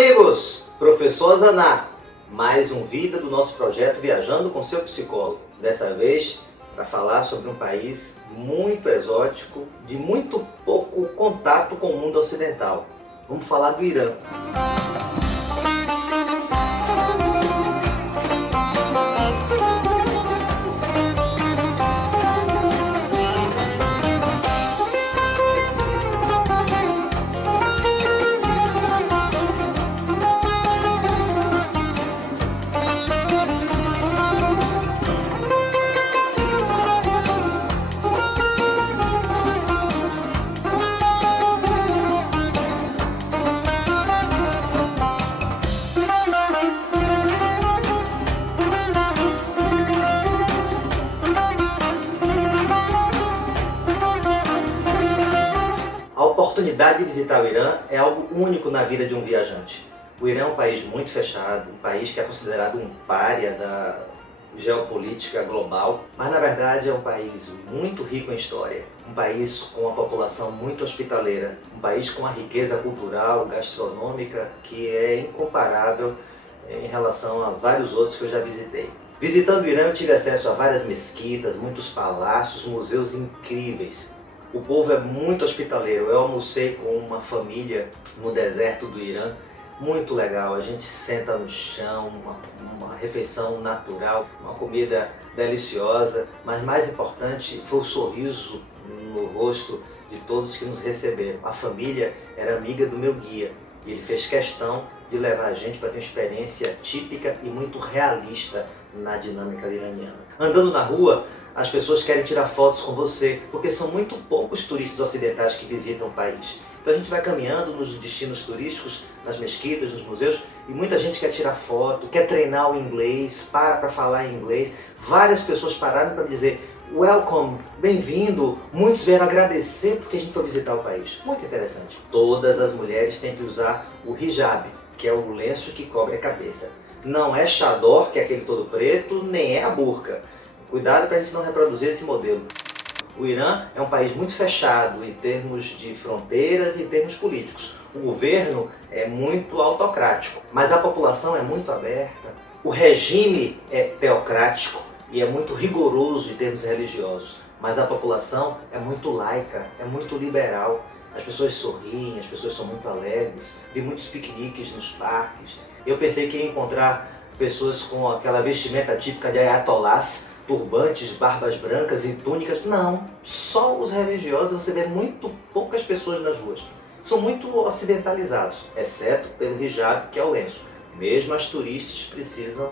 amigos! Professor Zaná, mais um vídeo do nosso projeto Viajando com seu Psicólogo. Dessa vez para falar sobre um país muito exótico, de muito pouco contato com o mundo ocidental. Vamos falar do Irã. A oportunidade de visitar o Irã é algo único na vida de um viajante. O Irã é um país muito fechado, um país que é considerado um pária da geopolítica global, mas na verdade é um país muito rico em história, um país com uma população muito hospitaleira, um país com uma riqueza cultural, gastronômica que é incomparável em relação a vários outros que eu já visitei. Visitando o Irã eu tive acesso a várias mesquitas, muitos palácios, museus incríveis. O povo é muito hospitaleiro. Eu almocei com uma família no deserto do Irã, muito legal. A gente senta no chão, uma refeição natural, uma comida deliciosa, mas mais importante foi o sorriso no rosto de todos que nos receberam. A família era amiga do meu guia e ele fez questão de levar a gente para ter uma experiência típica e muito realista na dinâmica iraniana. Andando na rua, as pessoas querem tirar fotos com você, porque são muito poucos turistas ocidentais que visitam o país. Então a gente vai caminhando nos destinos turísticos, nas mesquitas, nos museus, e muita gente quer tirar foto, quer treinar o inglês, para falar em inglês. Várias pessoas pararam para me dizer welcome, bem-vindo. Muitos vieram agradecer porque a gente foi visitar o país. Muito interessante. Todas as mulheres têm que usar o hijab, que é o lenço que cobre a cabeça. Não é chador, que é aquele todo preto, nem é a burca. Cuidado para a gente não reproduzir esse modelo. O Irã é um país muito fechado em termos de fronteiras e em termos políticos. O governo é muito autocrático, mas a população é muito aberta. O regime é teocrático e é muito rigoroso em termos religiosos, mas a população é muito laica, é muito liberal. As pessoas sorriem, as pessoas são muito alegres, tem muitos piqueniques nos parques. Eu pensei que ia encontrar pessoas com aquela vestimenta típica de ayatolás, turbantes, barbas brancas e túnicas. Não, só os religiosos. Você vê muito poucas pessoas nas ruas. São muito ocidentalizados, exceto pelo hijab, que é o lenço. Mesmo as turistas precisam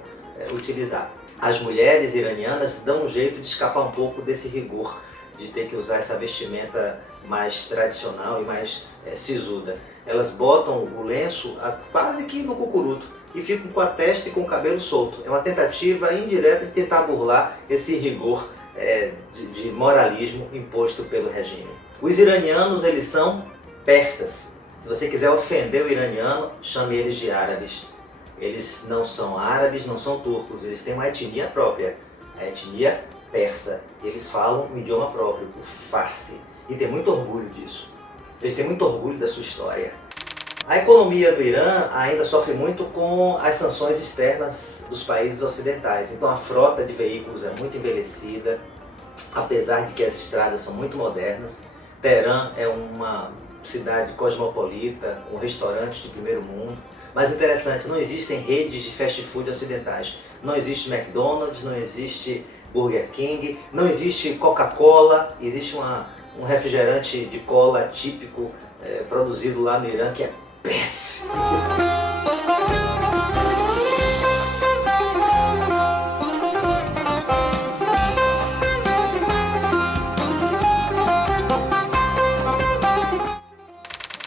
utilizar. As mulheres iranianas dão um jeito de escapar um pouco desse rigor, de ter que usar essa vestimenta mais tradicional e mais sisuda. Elas botam o lenço quase que no cucuruto e ficam com a testa e com o cabelo solto. É uma tentativa indireta de tentar burlar esse rigor de moralismo imposto pelo regime. Os iranianos, eles são persas. Se você quiser ofender o iraniano, chame eles de árabes. Eles não são árabes, não são turcos, eles têm uma etnia própria, a etnia persa. Eles falam um idioma próprio, o farsi, e tem muito orgulho disso. Eles têm muito orgulho da sua história. A economia do Irã ainda sofre muito com as sanções externas dos países ocidentais. Então a frota de veículos é muito envelhecida, apesar de que as estradas são muito modernas. Teherã é uma cidade cosmopolita, com restaurantes de primeiro mundo. Mas interessante, não existem redes de fast food ocidentais. Não existe McDonald's, não existe Burger King, não existe Coca-Cola. Existe um refrigerante de cola típico produzido lá no Irã que é péssimo.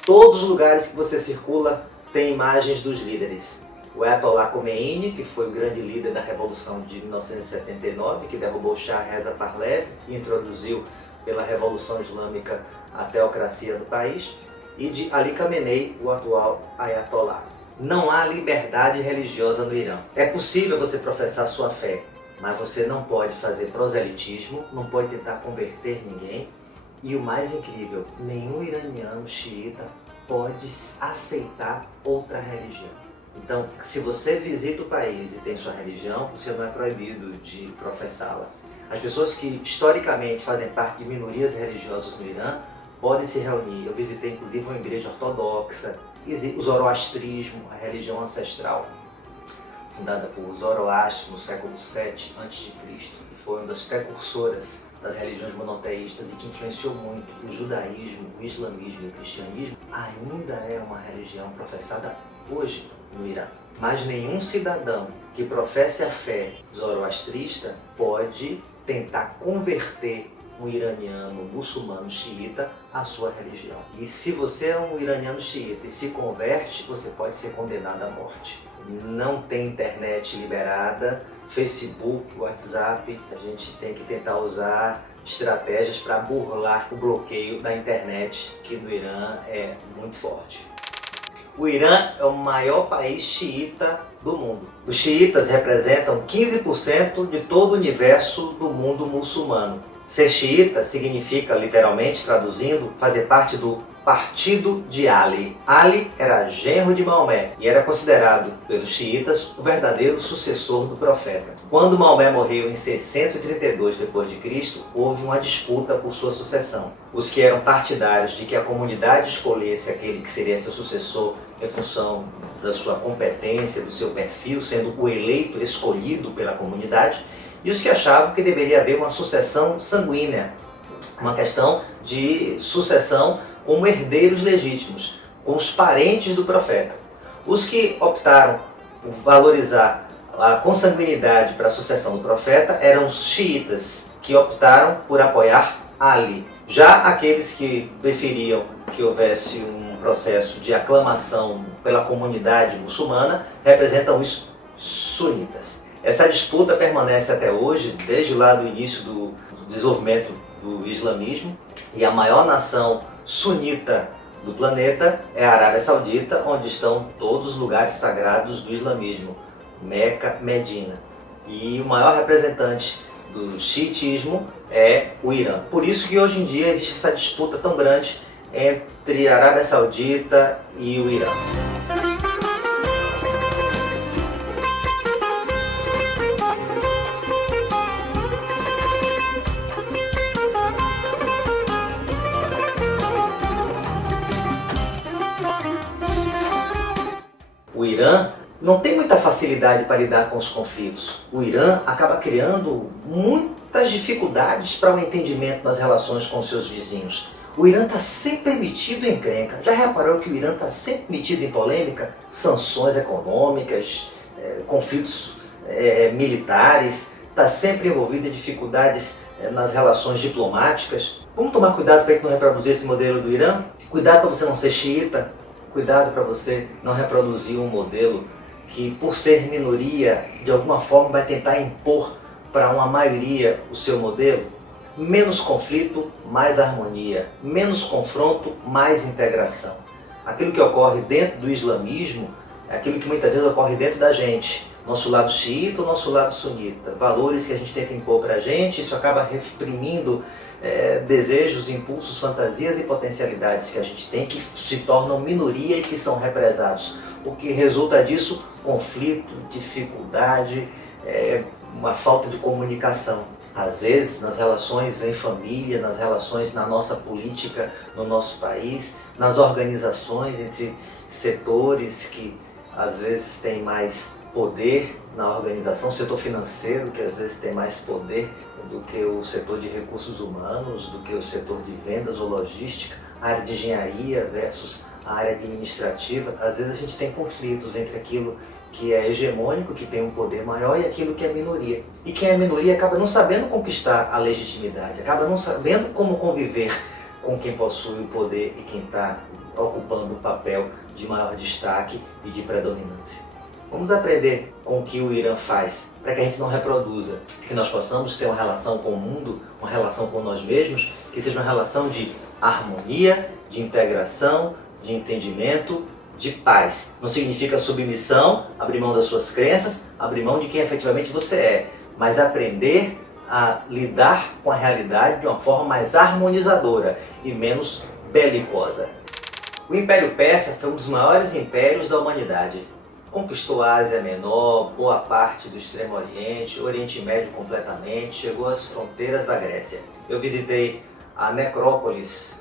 Todos os lugares que você circula tem imagens dos líderes. O Ayatollah Khomeini, que foi o grande líder da Revolução de 1979, que derrubou Shah Reza Pahlavi e introduziu pela Revolução Islâmica a teocracia do país, e de Ali Khamenei, o atual Ayatollah. Não há liberdade religiosa no Irã. É possível você professar sua fé, mas você não pode fazer proselitismo, não pode tentar converter ninguém. E o mais incrível, nenhum iraniano xiita pode aceitar outra religião. Então, se você visita o país e tem sua religião, você não é proibido de professá-la. As pessoas que historicamente fazem parte de minorias religiosas no Irã podem se reunir. Eu visitei inclusive uma igreja ortodoxa, o zoroastrismo, a religião ancestral, fundada por Zoroastro no século VII a.C., que foi uma das precursoras das religiões monoteístas e que influenciou muito o judaísmo, o islamismo e o cristianismo, ainda é uma religião professada hoje no Irã. Mas nenhum cidadão que professe a fé zoroastrista pode tentar converter um iraniano muçulmano xiita à sua religião. E se você é um iraniano xiita e se converte, você pode ser condenado à morte. Não tem internet liberada, Facebook, WhatsApp, a gente tem que tentar usar estratégias para burlar o bloqueio da internet, que no Irã é muito forte. O Irã é o maior país xiita do mundo. Os xiitas representam 15% de todo o universo do mundo muçulmano. Ser xiita significa, literalmente traduzindo, fazer parte do Partido de Ali. Ali era genro de Maomé e era considerado pelos xiitas o verdadeiro sucessor do profeta. Quando Maomé morreu em 632 d.C., houve uma disputa por sua sucessão. Os que eram partidários de que a comunidade escolhesse aquele que seria seu sucessor em função da sua competência, do seu perfil, sendo o eleito escolhido pela comunidade, e os que achavam que deveria haver uma sucessão sanguínea, uma questão de sucessão como herdeiros legítimos, com os parentes do profeta. Os que optaram por valorizar a consanguinidade para a sucessão do profeta eram os xiitas, que optaram por apoiar Ali. Já aqueles que preferiam que houvesse um processo de aclamação pela comunidade muçulmana representam os sunitas. Essa disputa permanece até hoje, desde lá do início do desenvolvimento do islamismo, e a maior nação sunita do planeta é a Arábia Saudita, onde estão todos os lugares sagrados do islamismo, Meca, Medina. E o maior representante do xiitismo é o Irã. Por isso que hoje em dia existe essa disputa tão grande entre a Arábia Saudita e o Irã. O Irã não tem muita facilidade para lidar com os conflitos. O Irã acaba criando muitas dificuldades para o entendimento das relações com seus vizinhos. O Irã está sempre metido em encrenca. Já reparou que o Irã está sempre metido em polêmica? Sanções econômicas, conflitos militares, está sempre envolvido em dificuldades nas relações diplomáticas. Vamos tomar cuidado para não reproduzir esse modelo do Irã? Cuidado para você não ser xiita. Cuidado para você não reproduzir um modelo que, por ser minoria, de alguma forma vai tentar impor para uma maioria o seu modelo. Menos conflito, mais harmonia. Menos confronto, mais integração. Aquilo que ocorre dentro do islamismo é aquilo que muitas vezes ocorre dentro da gente. Nosso lado xiita, o nosso lado sunita. Valores que a gente tenta impor para a gente, isso acaba reprimindo desejos, impulsos, fantasias e potencialidades que a gente tem, que se tornam minoria e que são represados. O que resulta disso? Conflito, dificuldade, uma falta de comunicação. Às vezes, nas relações em família, nas relações na nossa política, no nosso país, nas organizações, entre setores que às vezes têm mais poder na organização, o setor financeiro, que às vezes tem mais poder do que o setor de recursos humanos, do que o setor de vendas ou logística, a área de engenharia versus a área administrativa. Às vezes a gente tem conflitos entre aquilo que é hegemônico, que tem um poder maior, e aquilo que é minoria. E quem é minoria acaba não sabendo conquistar a legitimidade, acaba não sabendo como conviver com quem possui o poder e quem está ocupando o papel de maior destaque e de predominância. Vamos aprender com o que o Irã faz, para que a gente não reproduza, que nós possamos ter uma relação com o mundo, uma relação com nós mesmos, que seja uma relação de harmonia, de integração, de entendimento, de paz. Não significa submissão, abrir mão das suas crenças, abrir mão de quem efetivamente você é, mas aprender a lidar com a realidade de uma forma mais harmonizadora e menos belicosa. O Império Persa foi um dos maiores impérios da humanidade. Conquistou a Ásia Menor, boa parte do Extremo Oriente, Oriente Médio completamente, chegou às fronteiras da Grécia. Eu visitei a Necrópolis,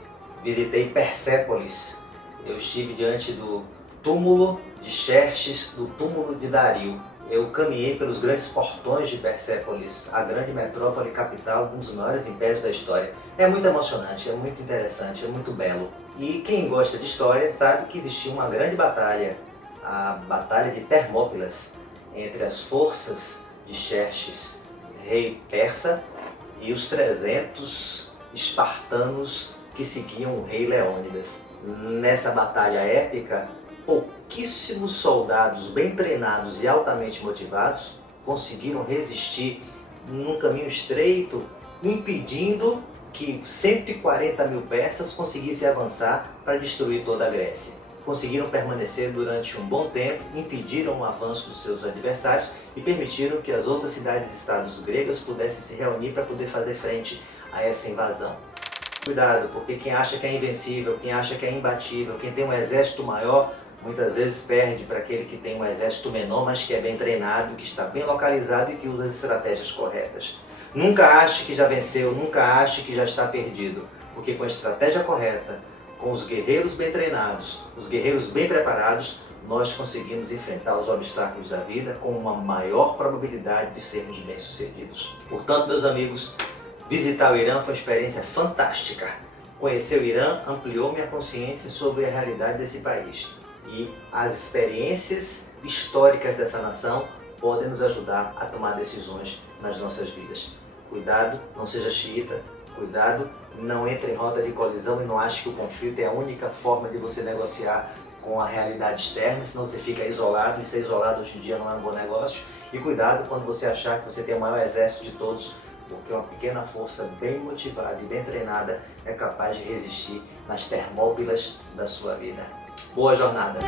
visitei Persépolis, eu estive diante do túmulo de Xerxes, do túmulo de Dario. Eu caminhei pelos grandes portões de Persépolis, a grande metrópole capital, um dos maiores impérios da história. É muito emocionante, é muito interessante, é muito belo. E quem gosta de história sabe que existiu uma grande batalha, a Batalha de Termópilas, entre as forças de Xerxes, rei persa, e os 300 espartanos que seguiam o rei Leônidas. Nessa batalha épica, pouquíssimos soldados bem treinados e altamente motivados conseguiram resistir num caminho estreito, impedindo que 140 mil persas conseguissem avançar para destruir toda a Grécia. Conseguiram permanecer durante um bom tempo, impediram o avanço dos seus adversários e permitiram que as outras cidades-estados gregas pudessem se reunir para poder fazer frente a essa invasão. Cuidado, porque quem acha que é invencível, quem acha que é imbatível, quem tem um exército maior, muitas vezes perde para aquele que tem um exército menor, mas que é bem treinado, que está bem localizado e que usa as estratégias corretas. Nunca ache que já venceu, nunca ache que já está perdido, porque com a estratégia correta, com os guerreiros bem treinados, os guerreiros bem preparados, nós conseguimos enfrentar os obstáculos da vida com uma maior probabilidade de sermos bem-sucedidos. Portanto, meus amigos, visitar o Irã foi uma experiência fantástica. Conhecer o Irã ampliou minha consciência sobre a realidade desse país. E as experiências históricas dessa nação podem nos ajudar a tomar decisões nas nossas vidas. Cuidado, não seja xiita. Cuidado, não entre em rota de colisão e não ache que o conflito é a única forma de você negociar com a realidade externa, senão você fica isolado, e ser isolado hoje em dia não é um bom negócio. E cuidado quando você achar que você tem o maior exército de todos, porque uma pequena força bem motivada e bem treinada é capaz de resistir nas Termópilas da sua vida. Boa jornada!